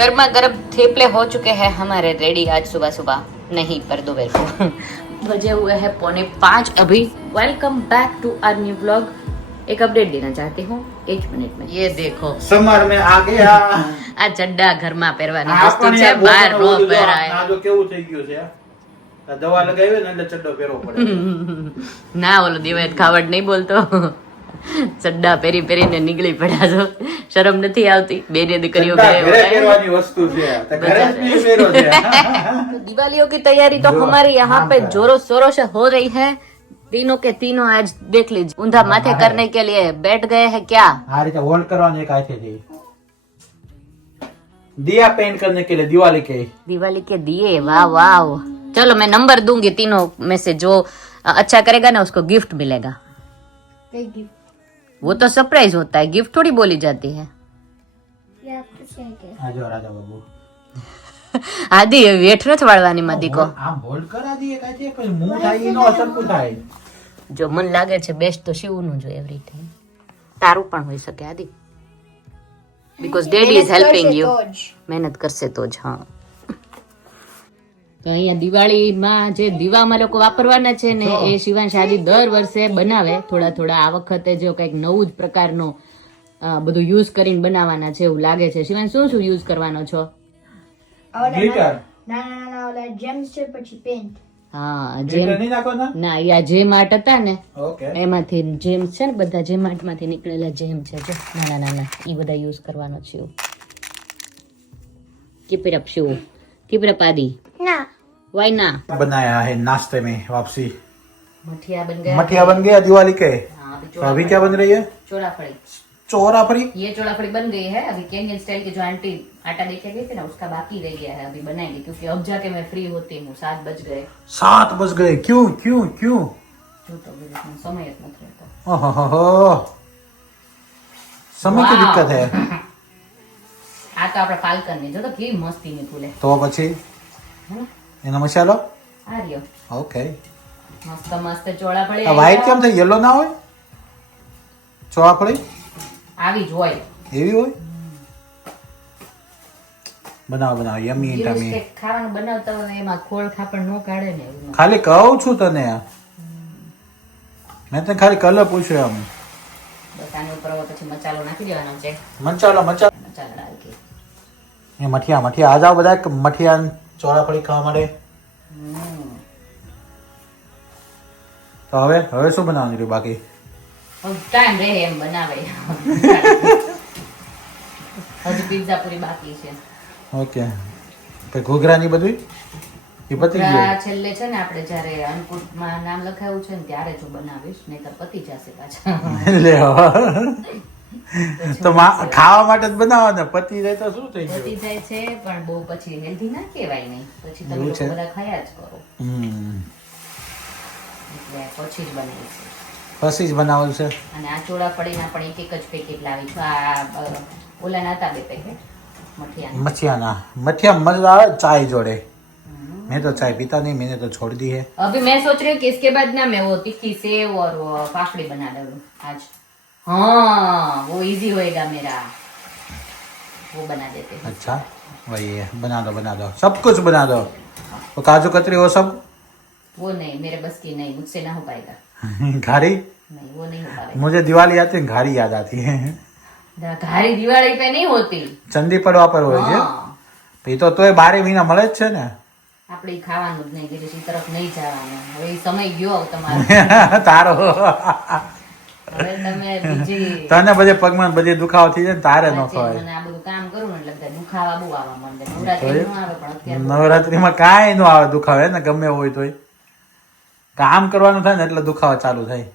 गर्मा गर्म थेपले हो चुके हैं हमारे रेडी आज सुबह सुबह, नहीं पर दोपहर को। बजे हुए हैं 4:45 अभी। Welcome back to our new blog. एक अपडेट देना चाहती हूँ 1 मिनट में। ये देखो समर में आ गया આ ચડ્ડા ઘરમાં પહેરવાની વસ્તુ છે, બહાર નો પહેરાય. આ જો કેવું થઈ ગયું છે આ દવા લગાવી ને એટલે ચડ્ડો પહેરવો પડે. ના ઓલો દિવાયત ખાવડ નહીં બોલતો, ચડ્ડા પહેરી પહેરીને નીકળી પડ્યા છો. શરમ નથી આવતી? બેને દીકરીઓ ઘરે પહેરવાની વસ્તુ છે તો ઘરે જ નહીં પહેરો છે. दिवालियों की तैयारी तो हमारे यहाँ पे जोरों शोरों से हो रही है। तीनों के तीनों आज देख लीजिए ऊंधा माथे करने के लिए बैठ गए हैं क्या। આ રીતે હોલ્ડ કરવાનું એક હાથેથી दिया पेंट करने के लिए दिवाली के दिए, वाह वाह। चलो मैं नंबर दूंगी, तीनों में से जो अच्छा करेगा ना उसको गिफ्ट मिलेगा। वो तो सरप्राइज होता है, गिफ्ट थोड़ी बोली जाती है। આજો રાજા બાબુ આદિ વેઠ નથી વાળવાની માદી કો. આમ હોલ્ડ કરા દીએ કાઈ છે મું થાય ઈનો અસર કુ થાય. જો મન લાગે છે બેસ્ટ તો શિવનું જો એવરીથિંગ. તારું પણ હોઈ શકે આદિ, because daddy is helping you. મહેનત કરશે તો જ. હા, તો અહીંયા દિવાળીમાં જે દીવામાં લોકો વાપરવાના છે ને એ શિવાંશ આદિ દર વર્ષે બનાવે થોડા થોડા. આ વખતે જો કંઈક નવું જ પ્રકારનું બધું યુઝ કરીને બનાવવાના છે એવું લાગે છે. શિવાંશ શું શું યુઝ કરવાનો છો? ગ્લિટર ના ઓલા જેમ્સ છે, પછી પેન્ટ. હા, ગ્લિટર નહીં નાખવાના? ના યા જેમ આર્ટ હતા ને ઓકે એમાંથી જેમ્સ છે ને, બધા જેમ આર્ટ માંથી નીકળેલા જેમ છે જો નાના નાના, એ બધા યુઝ કરવાનો છે. Keep it up Shiv, keep it up Adi. ના वाई ना बनाया है नाश्ते में वापसी. मठिया बन गया. मठिया बन गया दिवाली के. हाँ, तो अभी क्या बन रही है? चोराफड़ी. चोराफड़ी. ये चोराफड़ी बन गई है. अभी केनियन स्टाइल की जो आंटी आटा लेके गई थी ना उसका बाकी रह गया है, अभी बनाएंगे क्योंकि अब जाके मैं फ्री होती हूँ. 7 बज गए. 7 बज गए. क्यों क्यों क्यों? जो तो समय જ નથી રહેતો. ओहो, समय की दिक्कत है. આ તો આપણે ફાલ્કન ની જો તો કેવી મસ્તી ની ફૂલે. તો પછી એનો મસાલો આ રહ્યો. ઓકે. મસ્ત મસ્ત ચોળાફળી. આ વ્હાઈટ કેમ થઈ? યલો ના હોય ચોળાફળી? આવી જ હોય. એવી હોય? બનાવ બનાવ યમી ટમી. ખાવાનું બનાવતા હોય એમાં ખોળ ખાપણ નો કાઢે ને એવું. ખાલી કહું છું તને, મેં તને ખાલી કલર પૂછ્યો આમ. બસ આની ઉપર હવે પછી મસાલો નાખી દેવાનો છે. મસાલો મસાલો નાખી. એ મઠિયા મઠિયા આ જાવ બધા મઠિયા ચોળાફળી ખાવા માટે. તો હવે શું બનાવવાનું રહ્યું બાકી? ટાઈમ રહે એમ બનાવે. હજી પિઝા પૂરી બાકી છે. ઓકે. પછી ઘૂઘરાની બધું એ પતી ગયું. છેલ્લે છે ને આપણે જ્યારે અન્નકૂટમાં નામ લખાયું છે ને ત્યારે જો બનાવીશ, નહીતર પતી જશે પાછા. લે તો ખાવા માટે જ બનાવો ને, પતિ જાય તો શું થઈ ગયું? પતી જાય છે પણ બહુ પછી હેલ્ધી ના કહેવાય નહીં. પછી તમે લોકો બધા ખાયા જ કરો. એટલે પછી જ બનાવી છે. પછી જ બનાવેલ છે. અને આ ચોળાફળીના પણ એક જ પેકેટ લાવી છું. આ ઓલા હતા 2 પેકેટ મઠિયા. મઠિયા મજા આવે ચાય જોડે. मैं तो चाय पीता नहीं, मैंने तो छोड़ दी है. अभी मैं सोच रही हूँ कि इसके बाद ना मैं वो तीखी सेव और वो पापड़ी बना डालूं आज. हाँ वो इजी होएगा मेरा, वो बना देते हैं. अच्छा वही है, बना दो सब कुछ बना दो. वो काजू कतरी वो सब वो नहीं, मेरे बस की नहीं, मुझसे ना हो पाएगा. घारी नहीं, वो नहीं हो पाएगा. मुझे दिवाली आती है घारी याद आती है. घारी दिवाળી पे नहीं होती, चंदी પડવા પર હોય છે. એ તો તોય 12 મહિના મળે જ છે ને. આપણે ખાવાનું જ નહીં, બીજી તરફ નહીં જવાનું. હવે સમય ગયો તમારો. તારો હવે તમે બીજી તને બધે પગમાં બધે દુખાવો થઈ જાય તારે ન ખવાય. મને આ બધું કામ કરું ને એટલે બધા દુખાવા બહુ આવવા માંડે. નવરાત્રી નો આવે પણ અત્યારે નવરાત્રીમાં કાંઈ ન આવે દુખાવે ને, ગમે હોય તોય કામ કરવાનું થાય ને એટલે દુખાવા ચાલુ થાય.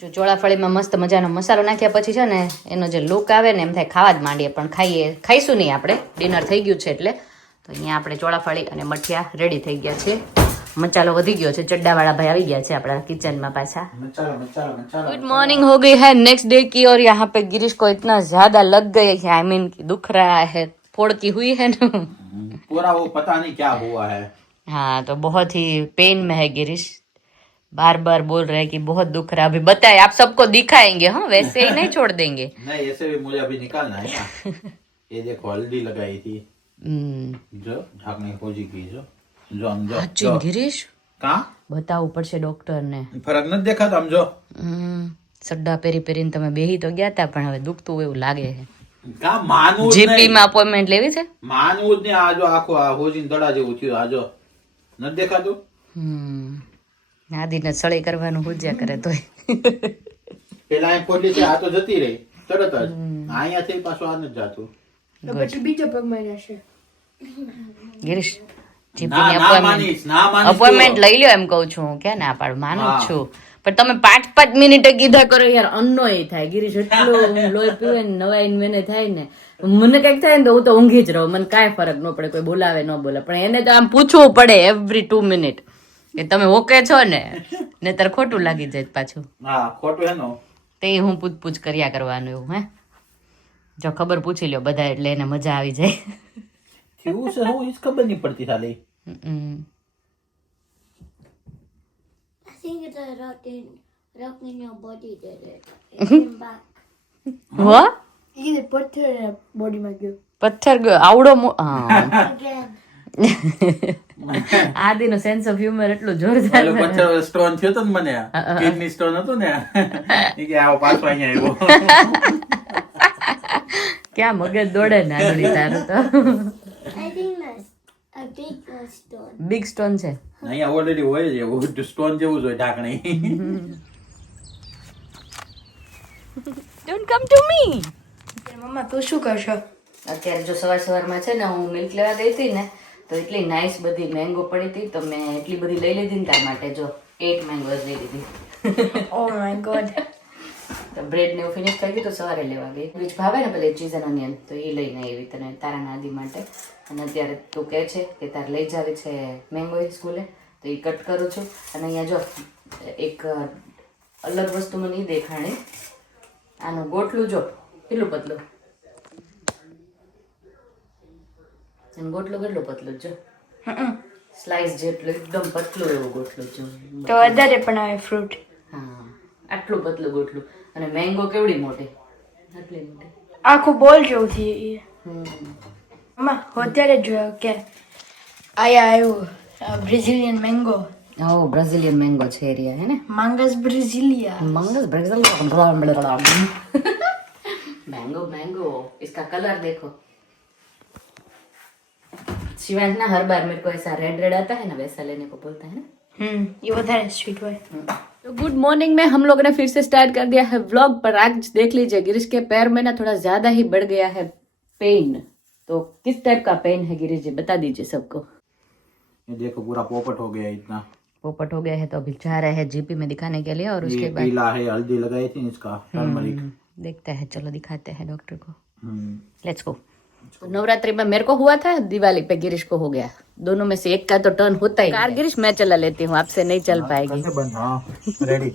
જો ચોળાફળીમાં મસ્ત મજાનો મસાલો નાખ્યા પછી છે ને એનો જે લુક આવે ને એમ થાય ખાવા જ માંડીએ, પણ ખાઈશું નહીં આપણે. ડિનર થઈ ગયું છે એટલે. તો અહીંયા આપણે ચોળાફળી અને મઠિયા રેડી થઈ ગયા છે. મસાલો વધી ગયો છે, ચड्डावाला भाई આવી ગયા છે આપણા કિચનમાં પાછા. गुड मॉर्निंग हो गई है नेक्स्ट डे की, और यहाँ पे गिरीश को इतना ज्यादा लग गई है, आई मीन की दुख रहा है, फोड़ की हुई है ना पूरा, वो पता नहीं क्या हुआ है. हाँ तो बहुत ही पेन में है गिरीश, बार बार बोल रहे हैं कि बहुत दुख रहा है. अभी बताए आप सबको दिखाएंगे, हाँ वैसे ही नहीं छोड़ देंगे. नहीं ऐसे भी मुझे अभी निकालना है ना. ये देखो हल्दी लगाई थी जो ढाकनी खोजी की जो जो हम जो સાચું ગિરીશ कहाँ બતાવવું પડશે ડોક્ટર ને फर्क नहीं देखा था हम जो સડ્ડા પહેરી પહેરીને તમે બેહી તો ગયા તા પણ હવે દુખતું એવું લાગે છે कहाँ मानવું જ જીપી નહીં માં અપોઇન્ટમેન્ટ લેવી છે માનવું જ નહીં આ જો આખો આ હોજીને દડા જેવું થયું આ જો નથી દેખાતું આદિને સળી કરવાનું હુજ્યા કરે તોય પેલા અહીં પોટલી છે આ તો જતી રહી તરત જ અહીંયાથી પાછું આ નથી જાતું તો પછી બીજો પગમાં જશે. ગિરીશ ના ના માનીશ ના માનીશ અપોઇન્ટમેન્ટ લઈ લ્યો એમ કહું છું હું ક્યાં ના પાડું માનું જ છું પણ તમે 5-5 મિનિટે કીધા કરો યાર અન્નો એ થાય ગિરીશ એટલું લોહી પીવે ને નવાઈ મેને થાય ને મને કઈક થાય ને તો હું તો ઊંઘી જ રહું મને કાંઈ ફરક ન પડે કોઈ બોલાવે ન બોલે પણ એને તો આમ પૂછવું પડે એવરી 2 મિનિટ કે તમે ઓકે છો ને નહીતર ખોટું લાગી જાય પાછું હા ખોટું એનો તે હું પૂછપૂછ કર્યા કરવાનું એવું હે જો ખબર પૂછી લ્યો બધા એટલે એને મજા આવી જાય થયું છે હું ઈજ ખબર નહીં પડતી ખાલી I think it's a rock in your body did it. It came back. હો Either પથ્થર બોડીમાં ગયો પથ્થર ગયો આવડો હા again. આદિનો સેન્સ ઓફ હ્યુમર એટલું જોરદાર પેલો પથ્થર સ્ટોન થયો તો ને મને કિડની સ્ટોન હતું ને એ કે આવો પાછો અહીંયા આવ્યો ક્યાં મગજ દોડે ને આંગળી તારું તો I think that's a big stone. Big stone છે અહીંયા ઓલરેડી હોય જ એવું સ્ટોન જેવું જ હોય ઢાંકણી ડોન્ટ કમ ટુ મી મમ્મા તું શું કરશો? અત્યારે જો સવાર સવારમાં છે ને હું મિલ્ક લેવા ગઈ હતી ને તો એટલી નાઇસ બધી મેંગો પડી હતી તો મેં એટલી બધી લઈ લીધી ને તાર માટે જો 8 મેંગોઝ લઈ લીધી Oh my god. તો બ્રેડ ને એવું ફિનિશ કરી દીધું સવારે લેવા ગઈ બીજ ભાવે ને પેલે ચીઝ એન્ડ ઓનિયન તો એ લઈને આવી તને તારા નાદી માટે અને અત્યારે તું કહે છે કે તારે લઈ જાવી છે મેંગો સ્કૂલે તો એ કટ કરું છું અને અહીંયા જો એક અલગ વસ્તુ મને એ દેખાણી આનું ગોટલું જો કેટલું પતલું અને ગોટલું કેટલું પતલું જો સ્લાઇસ જેટલું એકદમ પતલું એવું ગોટલું જો તો વધારે પણ આવે ફ્રૂટ. હા આટલું પતલું ગોટલું અને મેંગો કેવડી મોટી આટલી મોટી આખું બોલ જેવું છે એ. મમ્મા હું અત્યારે જોયો કે આયા આવ્યું બ્રેઝિલિયન મેંગો. ઓ બ્રાઝિલિયન મેંગો છે એરિયા હે ને માંગસ બ્રાઝિલિયા. मंगस ब्राजील मैंगो मैंगो इसका कलर देखो शिवांश ना हर बार मेरे को ऐसा रेड रेड आता है ना वैसा लेने को बोलता है ना ये વધારે સ્વીટ હોય. तो गुड मॉर्निंग में हम लोगों ने फिर से स्टार्ट कर दिया है व्लॉग पर आज देख लीजिए गिरीश के पैर में ना थोड़ा ज्यादा ही बढ़ गया है पेन तो किस टाइप का पेन है गिरीश जी बता दीजिए सबको ये देखो पूरा पोपट हो गया इतना पोपट हो गया है तो अभी जा रहे हैं जीपी में दिखाने के लिए और उसके ये बाद पीला है हल्दी लगाई थी इसका टर्मरिक देखते हैं चलो दिखाते हैं डॉक्टर को लेट्स गो तो नवरात्रि में मेरे को हुआ था दिवाली पे गिरीश को हो गया दोनों में से एक का तो टर्न होता ही कार गिरीश मैं चला लेती हूँ आपसे नहीं चल पाएगी बंद हाँ रेडी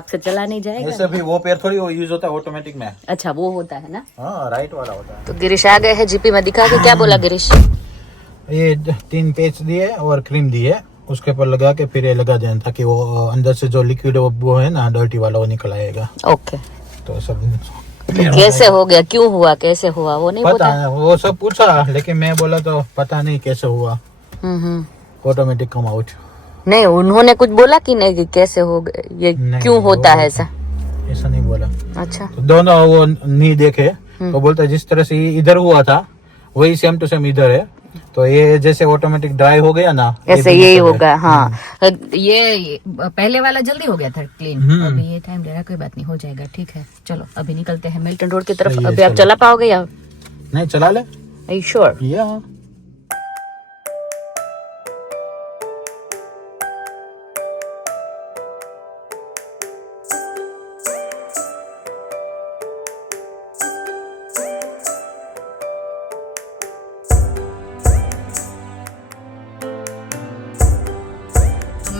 आपसे चला नहीं जाएगा ऐसे भी वो पैर थोड़ी वो यूज होता है ऑटोमेटिक में अच्छा वो होता है ना हाँ राइट वाला होता है तो गिरीश आ गए हैं जीपी में दिखा के क्या बोला गिरीश ये 3 पेच दिए और क्रीम दी है उसके ऊपर लगा के फिर ये लगा देना ताकि वो अंदर से जो लिक्विड वो है ना डर्टी वाला वो निकल आएगा ओके तो सब कैसे हो गया क्यों हुआ कैसे हुआ वो नहीं पता है वो सब पूछा लेकिन मैं बोला तो पता नहीं कैसे हुआ ऑटोमेटिक कम आउट नहीं उन्होंने कुछ बोला कि नहीं कि कैसे हो गए ये नहीं, क्यों होता है ऐसा ऐसा नहीं बोला अच्छा तो दोनों वो नहीं देखे तो बोलता है जिस तरह से इधर हुआ था वही सेम टू सेम इधर है तो ये जैसे ऑटोमेटिक ड्राई हो गया ना ऐसे यही होगा हाँ ये पहले वाला जल्दी हो गया था क्लीन अभी ये टाइम ले रहा कोई बात नहीं हो जाएगा ठीक है चलो अभी निकलते हैं मिल्टन रोड की तरफ सही है, अभी आप चलो। चला पाओगे या नहीं चला ले श्योर या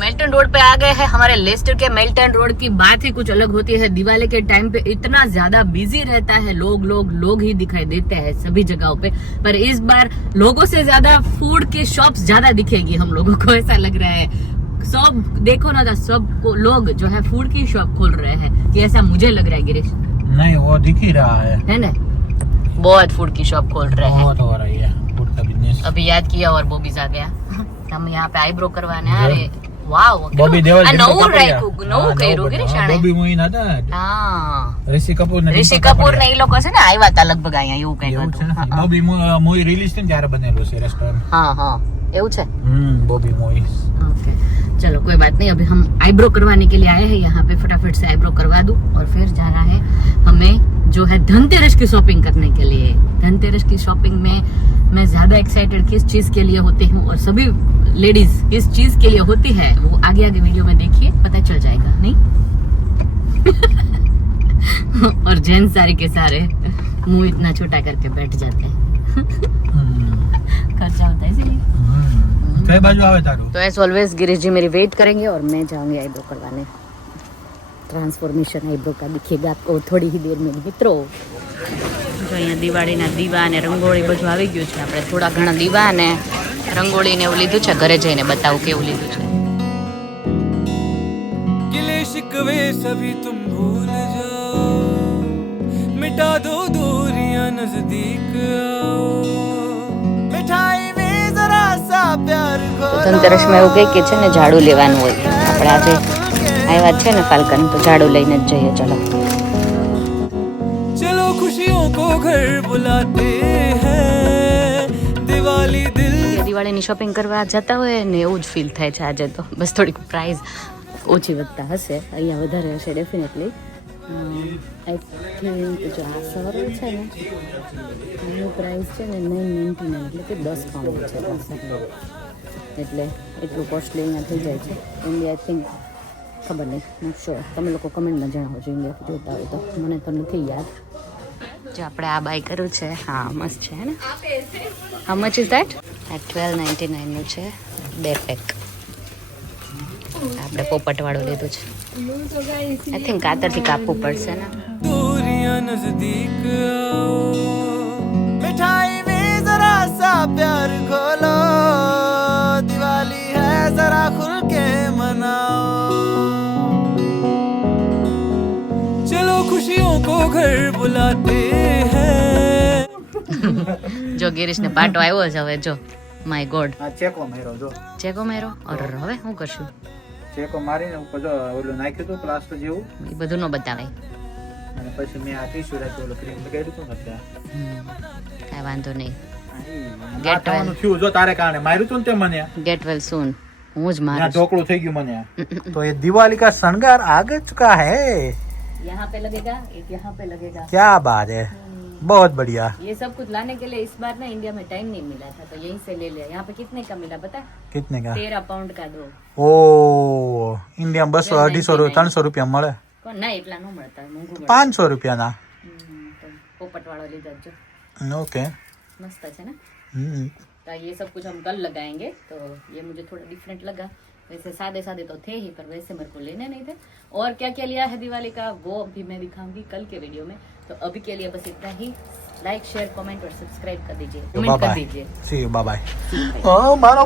मेल्टन रोड पे आ गए हैं हमारे लेस्टर के मेल्टन रोड की बात ही कुछ अलग होती है दिवाली के टाइम पे इतना ज्यादा बिजी रहता है लोग ही दिखाई देते हैं सभी जगहों पे पर इस बार लोगों से ज्यादा फूड के शॉप्स ज्यादा दिखेगी हम लोगों को ऐसा लग रहा है सब देखो ना सब लोग जो है फूड की शॉप खोल रहे हैं कि ऐसा मुझे लग रहा है गिरीश नहीं वो दिख ही रहा है ना बहुत फूड की शॉप खोल रहे हैं बहुत हो रही है फूड का बिजनेस. अभी याद किया और बोबीज आ गया हम यहाँ पे आईब्रो करवाने आ रहे વાવ બોબી દેવલ નવું રાખ્યું નવું કર્યું કે શાણે બોબી મોઈન હતા હા ઋષિ કપૂર ને ઋષિ કપૂર ને એ લોકો છે ને આવ્યા હતા લગભગ અહીંયા એવું કઈક એવું છે હતું ને બોબી મોઈ રિલીઝ થઈને ત્યારે બનેલું છે રેસ્ટોરન્ટ. हाँ हाँ એવું છે બોબી મોઈ. ओके चलो कोई बात नहीं अभी हम आईब्रो करवाने के लिए आए हैं यहाँ पे फटाफट से आईब्रो करवा दूं और फिर जाना है हमें जो है धनतेरस की शॉपिंग करने के लिए. धनतेरस की शॉपिंग में मैं ज्यादा एक्साइटेड किस चीज के लिए होती हूँ और सभी लेडीज किस चीज के लिए होती है वो आगे आगे वीडियो में देखिए पता चल जाएगा नहीं. और जेंट्स सारे के सारे मुंह इतना छोटा करके बैठ जाते हैं खर्चा होता है इसीलिए. કઈ બાજુ આવે તારું? तो एज ऑलवेज गिरीश जी मेरी वेट करेंगे और मैं जाऊंगी आईब्रो करवाने. ट्रांसफॉर्मेशन आईब्रो का दिखेगा आपको थोड़ी ही देर में मित्रों. જો અહીંયા દિવાળીના દીવા અને રંગોળી બધું આવી ગયું છે. આપણે થોડા ઘણા દીવા અને રંગોળી ને એવું લીધું છે. ઘરે જઈને બતાવું કેવું લીધું છે. गिले शिकवे सभी तुम भूल जाओ मिटा दो दूरियां नजदीक आओ मिठाई में जरा सा प्यार તો ધનતેરસમાં એવું કંઈ કે છે ને ઝાડુ લેવાનું હોય. આપણે આજે આવ્યા છે ને ફાલ્કન તો ઝાડુ લઈને જ જઈએ. ચલો चलो खुशियों को घर बुलाते हैं दिवाली दिल દિવાળીની શોપિંગ કરવા જતા હોય ને એવું જ ફીલ થાય છે આજે તો. બસ થોડીક પ્રાઇસ ઓછી વધતા હશે. અહીંયા વધારે હશે ડેફિનેટલી. આઈ થિંક જો આ સવારે છે ને એની પ્રાઇસ છે ને 999 એટલે કે 10 પાઉન્ડ છે પાછળ. એટલે એટલું કોસ્ટલી અહીંયા થઈ જાય છે. ઇન્ડિયા આઈ થિંક ખબર નહીં નોટ શ્યોર. તમે લોકો કમેન્ટમાં જણાવો છો ઇન્ડિયા જોતા હોય તો. મને તો નથી યાદ. જો આપણે આ બાય કર્યું છે હા મસ્ત છે ને. How much is that? આ 1299 નું છે 2 પેક. આપણે પોપટ વાળું લીધું છે. આઈ થિંક કાતરથી કાપવું પડશે ને. दूरियां नजदीक आओ मिठाई में जरा सा प्यार खोलो दिवाली है जरा खुल के मनाओ चलो खुशियों को घर बुलाते हैं જો ગિરીશને પાટો આવ્યો છે હવે જો માય ગોડ આ ચેકો માર્યો જો. ચેકો માર્યો. અરે હવે શું કરશું? ચેકો મારીને ઉપર જો ઓલું નાખ્યું હતું પ્લાસ્ટર જેવું એ બધું ન બતાવાય. અને પછી મેં આ ટીશ્યુ રાખ્યું ઓલું ક્રીમ લગાડ્યું હતું ને એટલે કાંઈ વાંધો નહીં. આ થવાનું થયું જો તારે કારણે માર્યું હતું ને તે મને ગેટ વેલ સૂન. હું જ यहाँ મારું. ढोकड़ू થઈ ગયું મને. तो ये दिवाली का श्रृंगार आ चुका है. यहाँ पे लगेगा एक यहाँ पे लगेगा. क्या बात है बहुत बढ़िया. ये सब कुछ लाने के लिए इस बार ना इंडिया में टाइम नहीं मिला था तो यहीं से ले लिया. यहाँ पे कितने का मिला पता है? कितने का? 13 पाउंड का दो. ओ इंडिया में 200 250 300 રૂપિયા મળે. કોણ ના એટલા નો મળતા મોંઘું મળે. 500 રૂપિયાના. તો પોપટ વાળો લીધો જો ओके. मस्त है ना. तो ये सब कुछ हम कल लगाएंगे तो ये मुझे थोड़ा डिफरेंट लगा. वैसे सादे सादे तो थे ही पर वैसे मेरे को लेने नहीं थे. और क्या क्या लिया है दिवाली का वो अभी मैं दिखाऊंगी कल के वीडियो में. तो अभी के लिए बस इतना ही. लाइक शेयर कमेंट और सब्सक्राइब कर दीजिए. कमेंट कर दीजिए. सी यू बाय बाय. ओ मारो